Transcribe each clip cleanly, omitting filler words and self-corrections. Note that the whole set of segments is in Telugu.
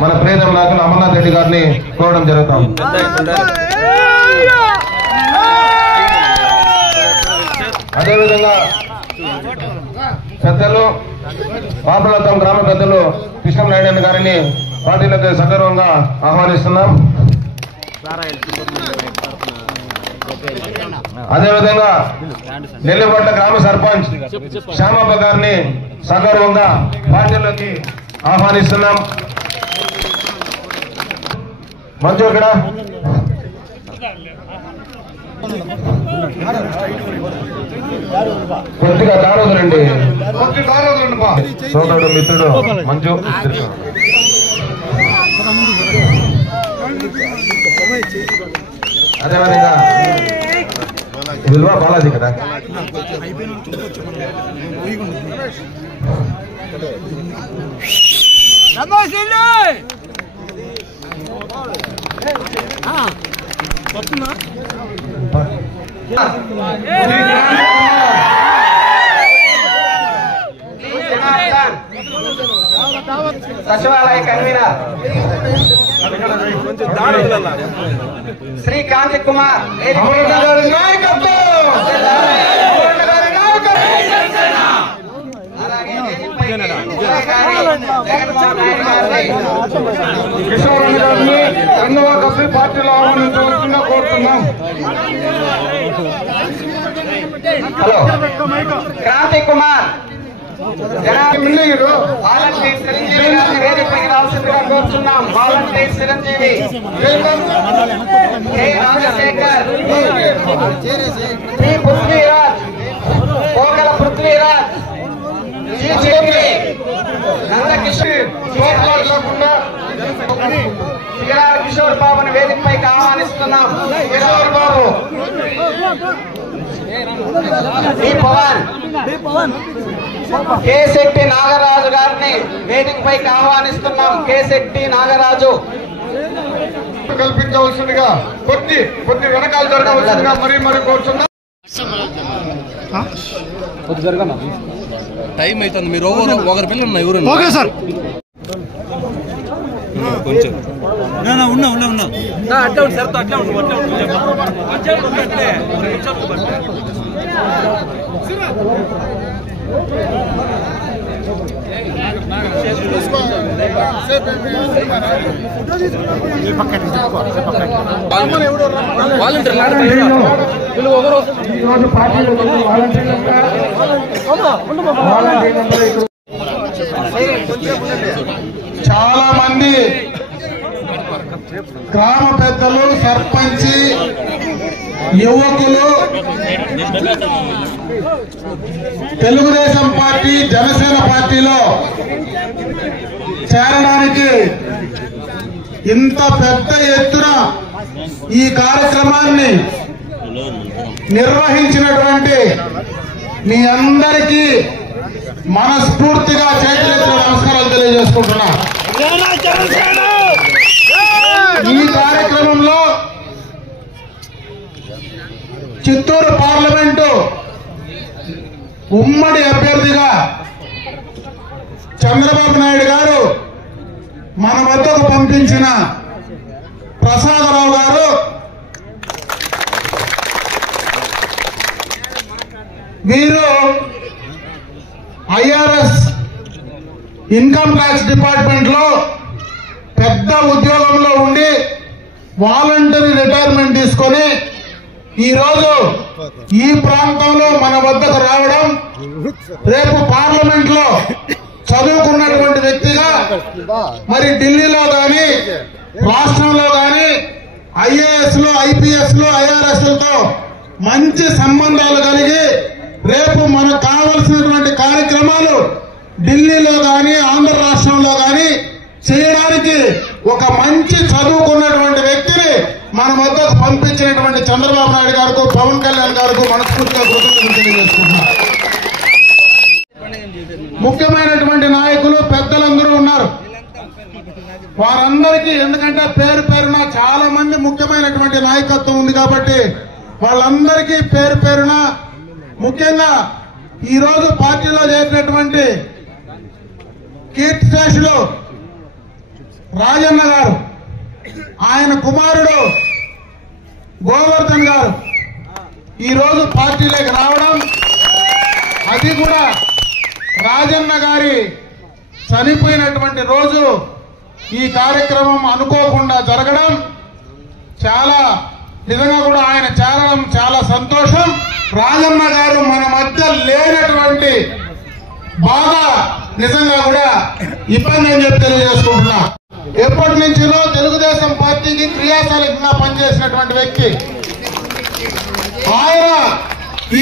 మన ప్రియతమ నాయకులు అమర్నాథ్ రెడ్డి గారిని కోరడం జరుగుతాం. అదేవిధంగా పెద్దలు పాపలతం గ్రామ పెద్దలు కృష్ణనాయుడు గారిని పార్టీలకు సగర్వంగా ఆహ్వానిస్తున్నాం. అదేవిధంగా నెల్లిపట్ల గ్రామ సర్పంచ్ శ్యామప్ప గారిని సగర్వంగా పార్టీలోకి ఆహ్వానిస్తున్నాం. మంచు ఇక్కడ కొద్దిగా దారోదులండి, సోదరుడు మిత్రుడు మంచు. అదేవిధంగా విలువ బాలాజీ కదా, సచివాలయ కన్వీనర్ శ్రీ కాంతి కుమార్ కిషోర్ గారిని ఎన్నో కప్పి పార్టీలో ఆహ్వానించవలసిందిగా కోరుతున్నాం. హలో క్రాంతి కుమార్ వాలంటీర్ చిరంజీవి గారిని వేదికపైకి రావాల్సిందిగా కోరుతున్నాం. Volunteer Chiranjeevi, K Rajasekhar, P Prithviraj, Kokala Prithviraj, G Chiranjeevi, Nandakishore, Sigarala Kishore బాబుని వేదికపైకి ఆహ్వానిస్తున్నాం. కిషోర్ బాబు, డి పవన్, కె శెట్టి నాగరాజు గారిని వేదికపైకి ఆహ్వానిస్తున్నాం. కె శెట్టి నాగరాజు కల్పించవలసిందిగా కొద్ది వెనకాల జరగవలసిందిగా మరీ కోరుతున్నాం. టైం అవుతుంది, మీరు ఒకరి పిల్లలు ఎవరు? ఓకే సార్, కొంచెం ఉన్నా అట్లా ఉండి సార్, అట్లా చాలా మంది గ్రామ పెద్దలు, సర్పంచి, యువకులు తెలుగుదేశం పార్టీ, జనసేన పార్టీలో చేరడానికి ఇంత పెద్ద ఎత్తున ఈ కార్యక్రమాన్ని నిర్వహించినటువంటి మీ అందరికీ మనస్ఫూర్తిగా చేతులెత్తి నమస్కారాలు తెలియజేసుకుంటున్నా. ఈ కార్యక్రమంలో చిత్తూరు పార్లమెంటు ఉమ్మడి అభ్యర్థిగా చంద్రబాబు నాయుడు గారు మన వద్దకు పంపించిన ప్రసాదరావు గారు, వీరు ఐఆర్ఎస్ ఇన్కమ్ ట్యాక్స్ డిపార్ట్మెంట్ లో పెద్ద ఉద్యోగంలో ఉండి వాలంటరీ రిటైర్మెంట్ తీసుకొని ఈరోజు ఈ ప్రాంతంలో మన వద్దకు రావడం, రేపు పార్లమెంట్ లో చదువుకున్నటువంటి వ్యక్తిగా మరి ఢిల్లీలో కానీ రాష్ట్రంలో కానీ ఐఏఎస్ లో, ఐపీఎస్ లో, ఐఆర్ఎస్ లతో మంచి సంబంధాలు కలిగి రేపు మనకు కావలసినటువంటి కార్యక్రమాలు ఢిల్లీలో కానీ ఆంధ్ర రాష్ట్రంలో కానీ చేయడానికి ఒక మంచి చదువుకున్నటువంటి వ్యక్తిని మన వద్దకు పంపించినటువంటి చంద్రబాబు నాయుడు గారికి, పవన్ కళ్యాణ్ గారికి మనస్ఫూర్తిగా కృతజ్ఞతలు తెలియజేసుకుంటున్నారు. ముఖ్యమైనటువంటి నాయకులు, పెద్దలందరూ ఉన్నారు. వారందరికీ ఎందుకంటే పేరు పేరున చాలా మంది ముఖ్యమైనటువంటి నాయకత్వం ఉంది కాబట్టి వాళ్ళందరికీ పేరు పేరున, ముఖ్యంగా ఈరోజు పార్టీలో చేసినటువంటి కీర్తిశేషులు రాజన్న గారు, ఆయన కుమారుడు గోవర్ధన్ గారు ఈరోజు పార్టీలోకి రావడం, అది కూడా రాజన్న గారి చనిపోయినటువంటి రోజు ఈ కార్యక్రమం అనుకోకుండా జరగడం చాలా నిజంగా కూడా ఆయన చేరడం చాలా సంతోషం. రాజన్న గారు మన మధ్య లేనటువంటి బాగా నిజంగా కూడా ఇబ్బంది అని చెప్పి తెలియజేసుకుంటున్నా. ఎప్పటి నుంచినో తెలుగుదేశం పార్టీకి క్రియాశీలకంగా పనిచేసినటువంటి వ్యక్తి ఆయన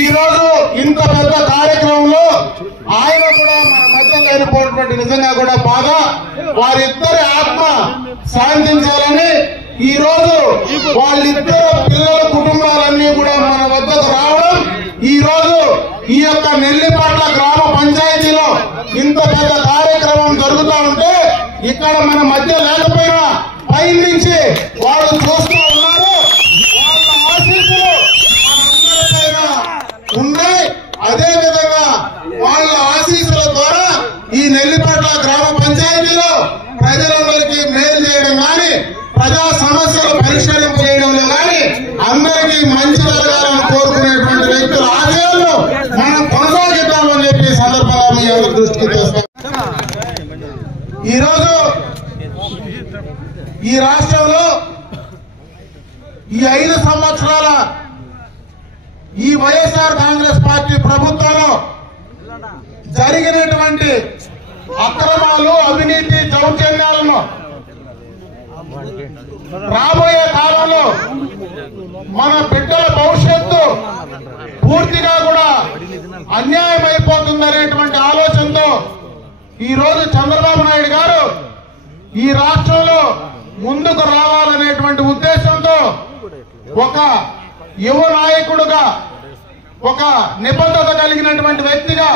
ఈ రోజు ఇంత పెద్ద కార్యక్రమంలో ఆయన కూడా మన మధ్య లేనిపోయినటువంటి నిజంగా కూడా బాధ. వారిద్దరి ఆత్మ శాంతించాలని ఈ రోజు వాళ్ళిద్దరు పిల్లల కుటుంబాలన్నీ కూడా మన వద్దకు రావడం, ఈ రోజు ఈ యొక్క నెల్లిపట్ల గ్రామ పంచాయతీలో ఇంత పెద్ద కార్యక్రమం జరుగుతూ ఉంటే ఇక్కడ మన మధ్య లేకపోయినా పై నుంచి వాళ్ళు చూస్తూ ఉన్నారు. వాళ్ళ ఆశీస్సులు మనందరిపైన ఉన్నాయి. అదే విధంగా వాళ్ళ ఆశీస్సుల ద్వారా ఈ నెల్లిపట్ల గ్రామ పంచాయతీలో ప్రజలందరికీ మేలు చేయడం కానీ, ప్రజా సమస్యలు పరిష్కరింపు చేయడంలో కానీ అందరికీ మంచి జరగాలని కోరుకునేటువంటి వ్యక్తుల ఆశయాలను మనం కొనసాగిద్దామని చెప్పి సందర్భంగా మీ అందరి దృష్టికి తెస్తాం. ఈరోజు ఈ రాష్ట్రంలో ఈ 5 సంవత్సరాల ఈ వైఎస్ఆర్ కాంగ్రెస్ పార్టీ ప్రభుత్వంలో జరిగినటువంటి అక్రమాలు, అవినీతి, దౌర్జన్యాలను రాబోయే కాలంలో మన బిడ్డల భవిష్యత్తు పూర్తిగా కూడా అన్యాయం అయిపోతుందనేటువంటి ఆలోచనతో ఈ రోజు చంద్రబాబు నాయుడు గారు ఈ రాష్ట్రంలో ముందుకు రావాలనేటువంటి ఉద్దేశంతో ఒక యువ నాయకుడుగా, ఒక నిబద్ధత కలిగినటువంటి వ్యక్తిగా,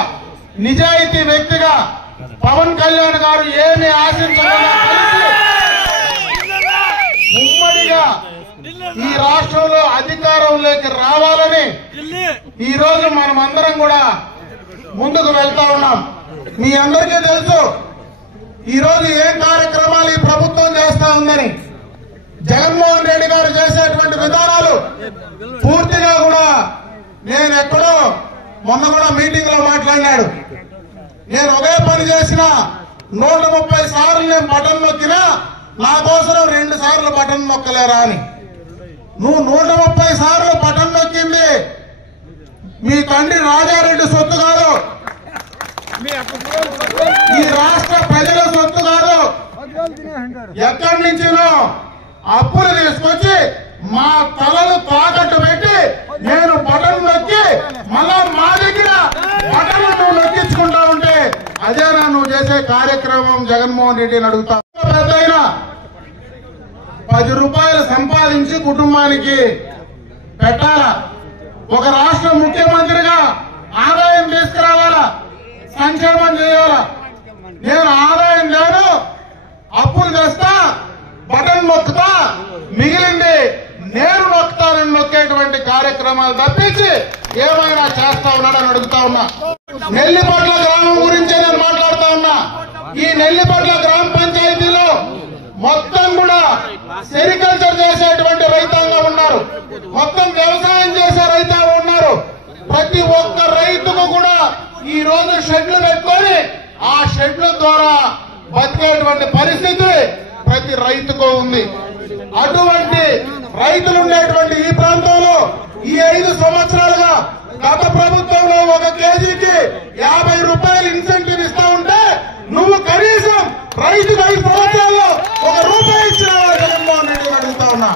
నిజాయితీ వ్యక్తిగా పవన్ కళ్యాణ్ గారు ఏమి ఆశించకుండా ఉమ్మడిగా ఈ రాష్ట్రంలో అధికారంలోకి రావాలని ఈ రోజు మనమందరం కూడా ముందుకు వెళ్తా ఉన్నాం. మీ అందరికీ తెలుసు ఈ రోజు ఏం కార్యక్రమాలు ఈ ప్రభుత్వం చేస్తా ఉందని. జగన్మోహన్ రెడ్డి గారు చేసేటువంటి విధానాలు పూర్తిగా కూడా నేను ఎక్కడో మొన్న కూడా మీటింగ్ లో మాట్లాడినాడు. నేను ఒకే పని చేసిన 130 సార్లు నేను బటన్ నొక్కినా నా కోసం 2 సార్లు బటన్ నొక్కలేరా అని. నువ్వు 130 సార్లు బటన్ నొక్కింది మీ తండ్రి రాజారెడ్డి సొత్తు కాదు, ఈ రాష్ట్ర ప్రజల సొత్తు కాదు. ఎక్కడి నుంచినో అప్పులు తీసుకొచ్చి మా తలలు తాకట్టు పెట్టి నేను బటన్ నొక్కి మళ్ళా మా దగ్గర బటన్లు నువ్వు నొక్కించుకుంటా ఉంటే అదేనా నువ్వు చేసే కార్యక్రమం? జగన్మోహన్ రెడ్డిని అడుగుతా. పెద్దయినా 10 రూపాయలు సంపాదించి కుటుంబానికి పెట్టాలా? ఒక రాష్ట్ర ముఖ్యమంత్రిగా ఆదాయం తీసుకురావాలా, సంక్షేమం చేయాలా? నేను ఆదాయం లేదు, అప్పులు తెస్తా, బటన్ నొక్కుతా, మిగిలింది నేను నొక్కుతానని నొక్కేటువంటి కార్యక్రమాలు తప్పించి ఏమైనా చేస్తా ఉన్నాడని అడుగుతా ఉన్నా. నెల్లిపట్ల గ్రామం గురించే నేను మాట్లాడుతా ఉన్నా. ఈ నెల్లిపట్ల గ్రామ పంచాయతీలో మొత్తం కూడా సెరికల్చర్ చేసేటువంటి రైతాంగం ఉన్నారు, మొత్తం వ్యవసాయం చేసే రైతాంగం ఉన్నారు. ప్రతి ఒక్క రైతుకు కూడా ఈ రోజు షెడ్లు పెట్టుకొని ఆ షెడ్ల ద్వారా బతికేటువంటి పరిస్థితి ప్రతి రైతుకు ఉంది. అటువంటి రైతులు ఉండేటువంటి ఈ ప్రాంతంలో ఈ 5 సంవత్సరాలుగా గత ప్రభుత్వంలో 1 కేజీకి 50 రూపాయలు ఇన్సెంటివ్ ఇస్తా ఉంటే నువ్వు కనీసం రైతుకు 5 సంవత్సరాల్లో 1 రూపాయి ఇచ్చినావా జగన్మోహన్ రెడ్డి అడుగుతా ఉన్నా.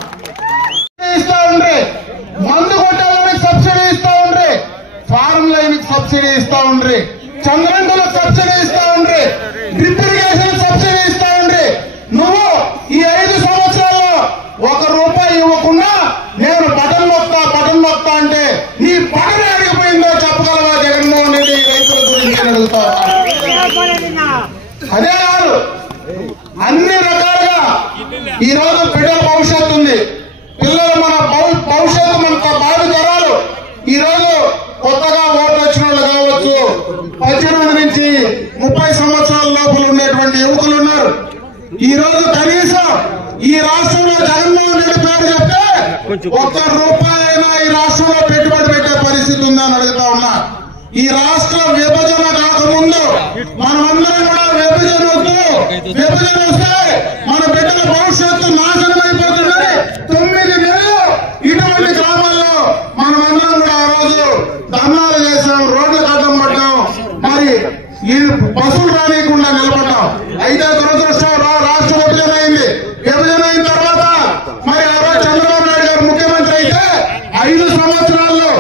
ఇస్తా ఉండ్రి, మందు కొట్టాలని సబ్సిడీ ఇస్తా ఉండ్రి, ఫార్మ్ లైన్ కి సబ్సిడీ ఇస్తా ఉండ్రి, చంద్రంగులకు సబ్సిడీ ఇస్తా ఉండ్రి, డ్రిప్ ఇరిగేషన్ సబ్సిడీ ఇస్తా ఉండ్రి. నువ్వు ఈ 5 సంవత్సరాల్లో 1 రూపాయి ఇవ్వకుండా నేను బటన్ నొక్తా అంటే నీ బటన్ అడిగిపోయిందో చెప్పగలవా జగన్మోహన్ రెడ్డి? రైతుల గురించి అడుగుతా. అదే కాదు, అన్ని రకాలుగా ఈ రోజు బిడ్డల భవిష్యత్తు ఉంది. పిల్లలు మన భవిష్యత్తు, మన భావి తరాలు. ఈ రోజు కొత్తగా ఓట్లు వచ్చిన వాళ్ళు కావచ్చు, 18 నుంచి 30 సంవత్సరాల లోపల ఉండేటువంటి యువకులు ఉన్నారు. ఈ రోజు కనీసం ఈ రాష్ట్రంలో జగన్మోహన్ రెడ్డి పేరు చెప్తే ఒక్క రూపాయి అయినా ఈ రాష్ట్రంలో పెట్టుబడి పెట్టే పరిస్థితి ఉందని అడుగుతా ఉన్నా. ఈ రాష్ట్ర విభజన కాకముందు మనమందరం కూడా విభజన వస్తే మన బిడ్డల భవిష్యత్తు నాశనం అయిపోతుందని 9 నెలలు ఇటువంటి గ్రామాల్లో మనమందరం కూడా ఆ రోజు ధర్నాలు చేశాం, రోడ్లకు అడ్డం పడ్డాం, మరి ఈ బస్సులు రానియకుండా నిలబడ్డాం. అయితే దురదృష్టం రాష్ట్ర విభజన అయింది. విభజన అయిన తర్వాత మరి ఆ రోజు చంద్రబాబు నాయుడు గారు ముఖ్యమంత్రి అయితే 5 సంవత్సరాల్లో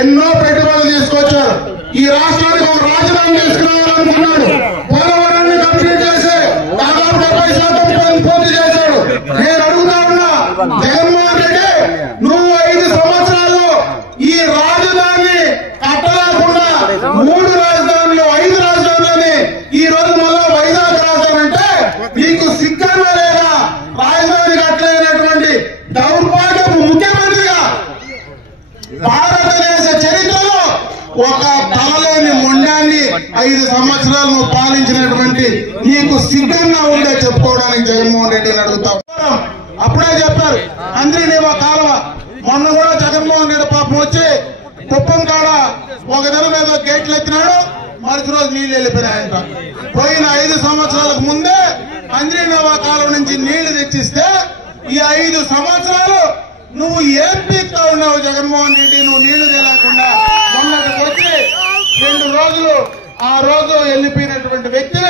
ఎన్నో పెట్టుబడులు తీసుకొచ్చారు. ఈ రాష్ట్రానికి ఒక రాజధాని తీసుకురావాలనుకున్నాడు. పోలవరాన్ని కంప్లీట్ చేసి దాదాపు 70% పూర్తి చేశాడు. నేను అడుగుతా ఉన్నా, జగన్మోహన్ రెడ్డి నువ్వు 5 సంవత్సరాల్లో ఈ రాజధాని కట్టలేకుండా 3 రాజధానులు 5 రాజధానులని ఈ రోజు మళ్ళా వైజాగ్ రాజధాని అంటే నీకు సిగ్గన్నా లేదా? రాజధాని కట్టలేనటువంటి దౌర్భాగ్యపు ముఖ్యమంత్రిగా భారతదేశ చరిత్రలో ఒక తలలోని మొండాన్ని 5 సంవత్సరాలు నువ్వు పాలించినటువంటి నీకు సిద్ధంగా ఉండే చెప్పుకోవడానికి జగన్మోహన్ రెడ్డిని అడుగుతావు. అప్పుడే చెప్పారు అంద్రినీవా కాలువ. మొన్న కూడా జగన్మోహన్ రెడ్డి పాపం వచ్చి కుప్పం కాడ ఒక నెల మీద గేట్లు ఎత్తినాడు, మరుసటి రోజు నీళ్లు వెళ్ళిపోయినాయంట. పోయిన 5 సంవత్సరాలకు ముందే అంద్రినీవా కాలువ నుంచి నీళ్లు తెచ్చిస్తే ఈ 5 సంవత్సరాలు నువ్వు ఏం పీక్తా ఉన్నావు జగన్మోహన్ రెడ్డి? నువ్వు నీళ్లు తేలేకుండా మొన్నటికి వచ్చి 2 రోజులు ఆ రోజు వెళ్ళిపోయినటువంటి వ్యక్తి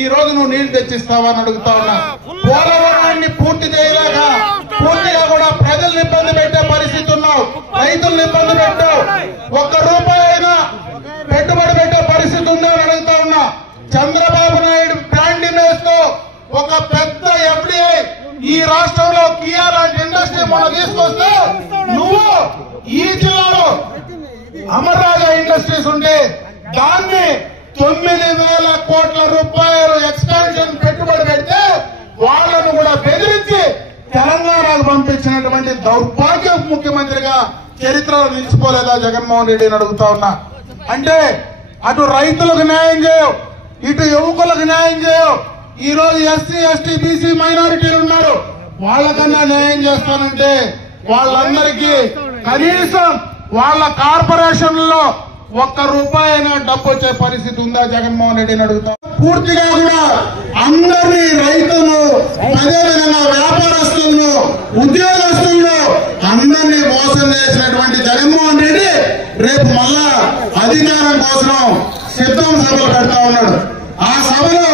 ఈ రోజు నువ్వు నీళ్లు తెచ్చిస్తావని అడుగుతా ఉన్నా. పోలవరాన్ని పూర్తి చేయలేక పూర్తిగా కూడా ప్రజల్ని ఇబ్బంది పెట్టే పరిస్థితి ఉన్నావు, రైతుల్ని ఇబ్బంది పెట్టావు. 1 రూపాయి అయినా పెట్టుబడి పెట్టే పరిస్థితి ఉందా అని అడుగుతా ఉన్నా. చంద్రబాబు నాయుడు బ్రాండ్ ఇమేజ్ తో ఒక పెద్ద ఎఫ్డిఐ ఈ రాష్ట్రంలో కియా లాంటి ఇండస్ట్రీ మనం తీసుకొస్తే నువ్వు ఈ జిల్లాలో అమర్రాజా ఇండస్ట్రీస్ ఉంటే దాన్ని 9,000 కోట్ల రూపాయలు ఎక్స్పాన్షన్ పెట్టుబడి పెడితే వాళ్ళను కూడా బెదిరించి తెలంగాణకు పంపించినటువంటి దౌర్భాగ్య ముఖ్యమంత్రిగా చరిత్రలో నిలిచిపోలేదా జగన్మోహన్ రెడ్డిని అడుగుతా ఉన్నా. అంటే అటు రైతులకు న్యాయం చేయవు, ఇటు యువకులకు న్యాయం చేయవు. ఈ రోజు ఎస్సీ ఎస్టీ బీసీ మైనారిటీలు ఉన్నారు, వాళ్ళకన్నా న్యాయం చేస్తానంటే వాళ్ళందరికీ కనీసం వాళ్ళ కార్పొరేషన్లలో 1 రూపాయి అయినా డబ్బు వచ్చే పరిస్థితి ఉందా జగన్మోహన్ రెడ్డిని అడుగుతా. పూర్తిగా కూడా అందరినీ రైతులు, అదేవిధంగా వ్యాపారస్తులను, ఉద్యోగస్తులను అందరినీ మోసం చేసినటువంటి జగన్మోహన్ రెడ్డి రేపు మళ్ళా అధికారం కోసం సిద్ధం సభలు పెడతా ఉన్నాడు. ఆ సభలో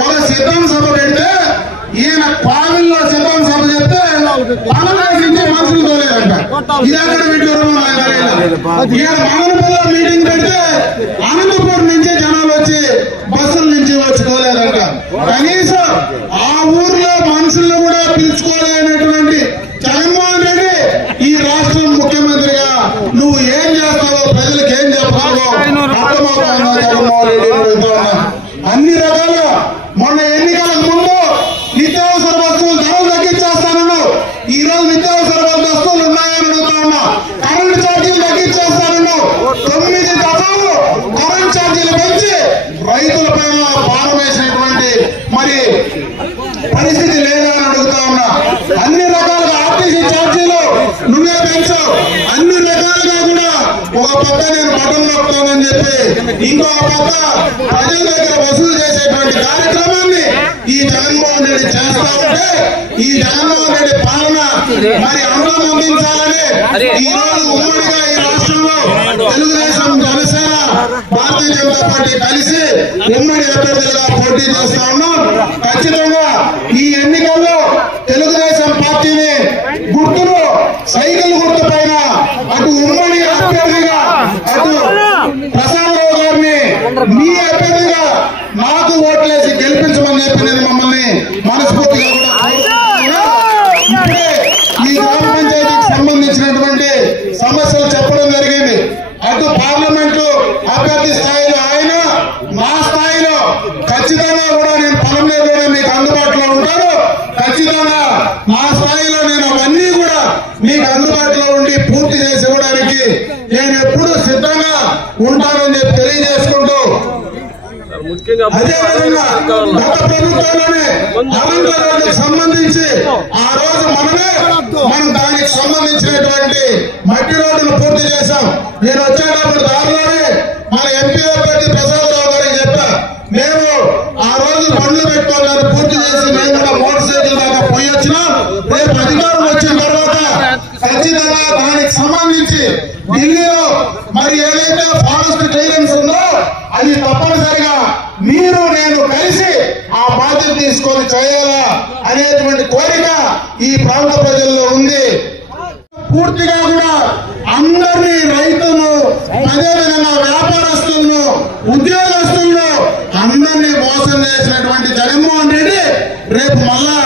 ఒక సిద్ధం సభ పెడితే ఈయన పావిల్లో సిద్ధం సభ చెప్తే పలనాడు నుంచి మనుషులు తోలేదంట. ఇది ఎక్కడ పెట్టారు? ఈయన మదనపల్లిలో మీటింగ్ పెడితే అనంతపూర్ నుంచి జనాలు వచ్చి బస్సుల నుంచి వచ్చి తోలేదంట. కనీసం ఆ ఊర్లో మనుషులను కూడా పిలుచుకోలేనటువంటి జగన్మోహన్ రెడ్డి ఈ రాష్ట్రం ముఖ్యమంత్రిగా నువ్వు ఏం చేస్తావో ప్రజలకు ఏం చెప్తావో అర్థమవుతుందా జగన్మోహన్ రెడ్డి అడుగుతున్నా. అన్ని రకాలుగా మొన్న ఎన్నికలకు ముందు నిత్యావసర వస్తువులు ధరలు తగ్గించేస్తానన్నావు. ఈ రోజు నిత్యావసర వస్తువులు ఉన్నాయని అడుగుతా ఉన్నా. కరెంటు ఛార్జీలు తగ్గించేస్తానన్నావు. 9 దఫాలు కరెంటు ఛార్జీలు పెంచి రైతుల పైన భారం వేసినటువంటి మరి పరిస్థితి లేదా అని అడుగుతా ఉన్నా. అన్ని రకాలుగా ఆర్టీసీ ఛార్జీలు నువ్వే పెంచావు. అన్ని రకాలుగా కూడా ఒక పక్క నేను బటన్ నొక్కుతానని చెప్పి ఇంకో పక్క ప్రజల దగ్గర వసూలు చేసేటువంటి కార్యక్రమాన్ని ఈ జగన్మోహన్ రెడ్డి చేస్తా ఉంటే ఈ జగన్మోహన్ రెడ్డి పాలన మరి అందరం అందించాలని ఈ రోజు ఉమ్మడిగా ఈ రాష్ట్రంలో తెలుగుదేశం, జనసేన, భారతీయ జనతా పార్టీ కలిసి ఉమ్మడి అభ్యర్థులుగా పోటీ చేస్తా ఉన్నాం. ఖచ్చితంగా ఈ ఎన్నికల్లో తెలుగుదేశం పార్టీని గుర్తులు సైకిల్ గుర్తు పైన అటు ఉమ్మడి అభ్యర్థిగా అటు ప్రసాద్ రావు గారిని మీ అభ్యర్థిగా నాకు ఓట్లేసి గెలిపించమని చెప్పి నేను మమ్మల్ని మనస్ఫూర్తిగా ఇప్పుడే ఈ గ్రామ పంచాయతీకి సంబంధించినటువంటి సమస్యలు చెప్పడం జరిగింది. అటు పార్లమెంటు అభ్యర్థి స్థాయిలో ఆయన, నా స్థాయిలో ఖచ్చితంగా కూడా నేను పొలం మీద కూడా మీకు అందుబాటులో ఉంటాను. ఖచ్చితంగా నా స్థాయిలో నేను అవన్నీ కూడా మీకు అందుబాటులో ఉండి పూర్తి చేసి ఇవ్వడానికి నేను ఎప్పుడు సిద్ధంగా ఉంటానని చెప్పి తెలియజేసుకుంటూ అదేవిధంగా గత ప్రభుత్వంలోనే అలంకారాలకు సంబంధించి ఆ రోజు మనం దానికి సంబంధించినటువంటి మట్టి రోడ్డును పూర్తి చేశాం. నేను వచ్చేటప్పుడు దారిలోనే మన ఎంపీ అభ్యర్థి ప్రసాదరావు గారికి చెప్పా, మేము ఆ రోజు బండ్లు పెట్టుకోవాలి పూర్తి చేసి మేము కూడా మోటార్ సైకిల్ దాకా పోయి వచ్చినా రేపు అధికారం వచ్చిన తర్వాత ఖచ్చితంగా దానికి సంబంధించి ఢిల్లీలో మరి ఏదైతే ఫారెస్ట్ క్లియరెన్స్ ఉందో అది తప్పనిసరిగా మీరు నేను కలిసి ఆ బాధ్యత తీసుకొని చేయాలా అనేటువంటి కోరిక ఈ ప్రాంత ప్రజల్లో ఉంది. పూర్తిగా కూడా అందరినీ రైతులను అదేవిధంగా వ్యాపారస్తులను ఉద్యోగస్తులను అందరినీ మోసం చేసినటువంటి జగన్మోహన్ రెడ్డి రేపు మళ్ళా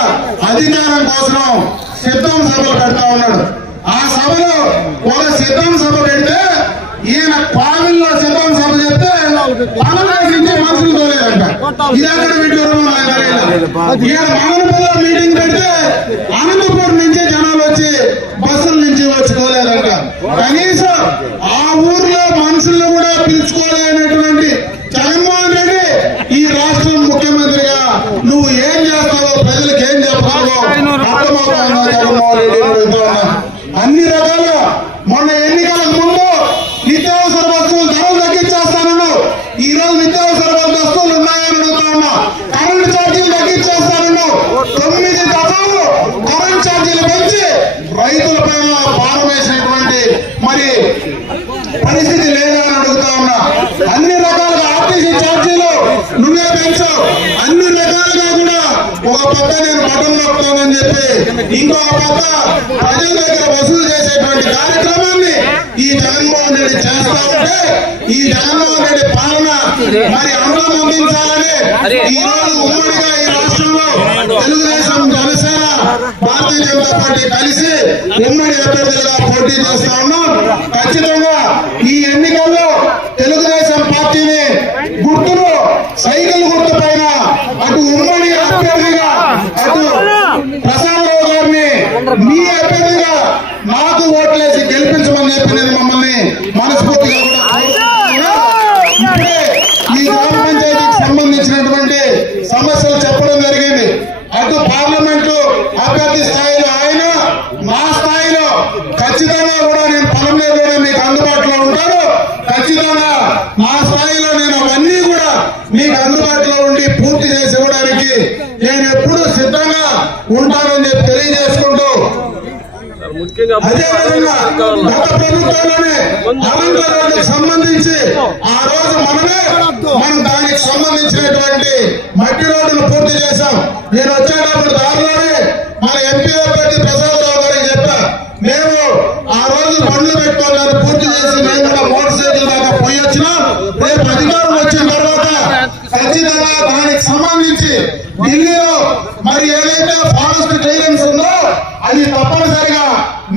అధికారం కోసం సిద్ధం సభలు పెడతా ఉన్నాడు. ఆ సభలో ఒక సిద్ధం సభ పెడితే ఈయన కావిల్లో సిద్ధం సభ చెప్తే పలనాడు నుంచి మనుషులు తోలేదంట. ఇది అక్కడ విడ్డూరం. ఈయన మదనపల్లిలో మీటింగ్ పెడితే అనంతపూర్ నుంచి జనాలు వచ్చి బస్సుల నుంచి వచ్చి తోలేదంట. కనీసం ఆ ఊర్లో మనుషులను కూడా పిలుచుకోలేనటువంటి జగన్మోహన్ రెడ్డి ఈ రాష్ట్రం ముఖ్యమంత్రిగా నువ్వు ఏం చేస్తావో ప్రజలకు ఏం చెప్తావో అర్థమవుతుందా జగన్మోహన్ రెడ్డి? అన్ని రకాలుగా మొన్న ఎన్నికలకు ముందు నిత్యావసర వస్తువులు ధరలు తగ్గించేస్తానన్నావు. ఈ రోజు నిత్యావసర వస్తువులు ఉన్నాయని అడుగుతా ఉన్నా. కరెంటు ఛార్జీలు తగ్గించేస్తానన్నావు. 9 దఫాలు కరెంటు ఛార్జీలు పెంచి రైతుల పైన భారం వేసినటువంటి మరి పరిస్థితి లేదా అని అడుగుతా ఉన్నా. అన్ని రకాలుగా ఆర్టీసీ ఛార్జీలు నువ్వే పెంచావు. అన్ని రకాలుగా కూడా ఒక పక్క నేను బటన్ నొక్కుతానని చెప్పి ఇంకొక పక్క ప్రజల దగ్గర వసూలు చేసేటువంటి కార్యక్రమాన్ని ఈ జగన్మోహన్ రెడ్డి చేస్తా ఉంటే ఈ జగన్మోహన్ రెడ్డి పాలన మరి అందరం అందించాలని ఈ రోజు ఉమ్మడిగా ఈ రాష్ట్రంలో తెలుగుదేశం, జనసేన, భారతీయ జనతా పార్టీ కలిసి ఉమ్మడి అభ్యర్థులుగా పోటీ చేస్తా ఉన్నాం. ఖచ్చితంగా ఈ ఎన్నికల్లో తెలుగుదేశం పార్టీని గుర్తులు సైకిల్ గుర్తు పైన అటు ఉమ్మడి అభ్యర్థిగా అటు ప్రసాదరావు గారిని మీ అభ్యర్థిగా నాకు ఓట్లేసి గెలిపించమని చెప్పి నేను మమ్మల్ని మనస్ఫూర్తిగా ఇప్పుడే ఈ గ్రామ పంచాయతీకి సంబంధించినటువంటి సమస్యలు చెప్పడం జరిగింది. అటు పార్లమెంటు అభ్యర్థి స్థాయిలో ఆయన, నా స్థాయిలో ఖచ్చితంగా కూడా నేను పొలంలో మీకు అందుబాటులో ఉంటాను. ఖచ్చితంగా నా స్థాయిలో నేను అవన్నీ కూడా మీకు అందుబాటులో ఉండి పూర్తి చేసి ఇవ్వడానికి నేను ఎప్పుడూ సిద్ధంగా ఉంటానని చెప్పి తెలియజేసుకుంటూ అదేవిధంగా గత ప్రభుత్వంలోనే అలంకారాలకు సంబంధించి ఆ రోజు మనం దానికి సంబంధించినటువంటి మట్టి రోడ్డును పూర్తి చేశాం. నేను వచ్చేటప్పుడు దారిలోనే మన ఎంపీ అభ్యర్థి ప్రసాదరావు గారికి చెప్పా, మేము ఆ రోజు బండ్లు పెట్టుకోవాలి పూర్తి చేసి మేము కూడా మోటార్ సైకిల్ దాకా పోయి వచ్చినా రేపు అధికారం వచ్చిన తర్వాత ఖచ్చితంగా దానికి సంబంధించి ఢిల్లీలో మరి ఏదైతే ఫారెస్ట్ క్లియరెన్స్ ఉందో అది తప్పనిసరిగా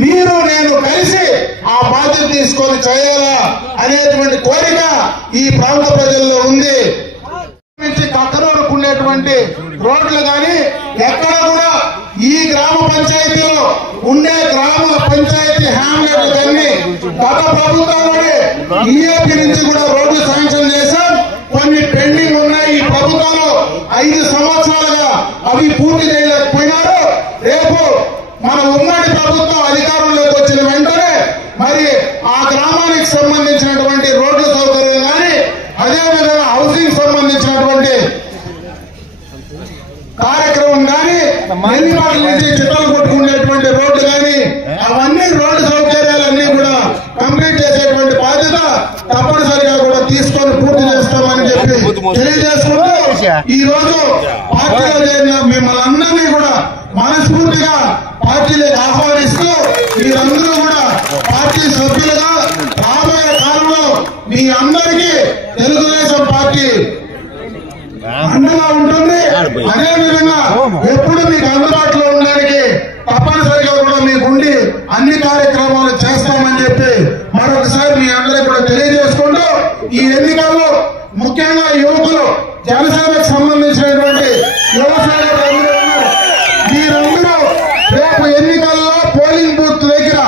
మీరు నేను కలిసి ఆ బాధ్యత తీసుకొని చేయాలా అనేటువంటి కోరిక ఈ ప్రాంత ప్రజల్లో ఉంది. నుంచి కక్కనూరుకు ఉండేటువంటి రోడ్లు కానీ ఎక్కడ కూడా ఈ గ్రామ పంచాయతీలో ఉండే గ్రామ పంచాయతీ హ్యామ్లెట్లు కానీ గత ప్రభుత్వంలోనే ఈఏపీ నుంచి కూడా రోడ్లు శాంక్షన్ చేశాం. కొన్ని పెండింగ్ ఉన్నాయి. ఈ ప్రభుత్వంలో 5 సంవత్సరాలుగా అవి పూర్తి చేయలేకపోయినారు. రేపు మన ఉమ్మడి ప్రభుత్వం అధికారంలోకి వచ్చిన వెంటనే మరి ఆ గ్రామానికి సంబంధించినటువంటి రోడ్ల సౌకర్యం కానీ అదేవిధంగా హౌసింగ్ సంబంధించినటువంటి కార్యక్రమం కానీ ఎన్నిపాటి నుంచి చిత్తలు కొట్టుకునేటువంటి రోడ్లు కానీ అవన్నీ రోడ్డు సౌకర్యాలన్నీ కూడా కంప్లీట్ చేసేటువంటి బాధ్యత తప్పనిసరిగా కూడా తీసుకొని పూర్తి చేస్తామని చెప్పి తెలియజేసుకుంటూ ఈ రోజు పార్టీలో చేరిన మిమ్మల్ని అందరినీ కూడా మనస్ఫూర్తిగా పార్టీలకు ఆహ్వానిస్తూ మీరందరూ కూడా పార్టీ సభ్యులుగా రాబోయే కాలంలో మీ అందరికీ తెలుగుదేశం పార్టీ అండగా ఉంటుంది. అదేవిధంగా ఎప్పుడు మీకు అందుబాటులో ఉండడానికి తప్పనిసరిగా కూడా మీకుండి అన్ని కార్యక్రమాలు చేస్తామని చెప్పి మరొకసారి మీ అందరికీ కూడా తెలియజేసుకుంటూ ఈ ఎన్నికల్లో ముఖ్యంగా యువకులు జనసేనకు సంబంధించినటువంటి యువసేన మీరందరూ రేపు ఎన్నికల్లో పోలింగ్ బూత్ దగ్గర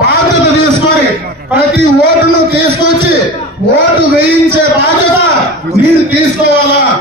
బాధ్యత తీసుకొని ప్రతి ఓటును తీసుకొచ్చి ఓటు వేయించే బాధ్యత మీరు తీసుకోవాలా.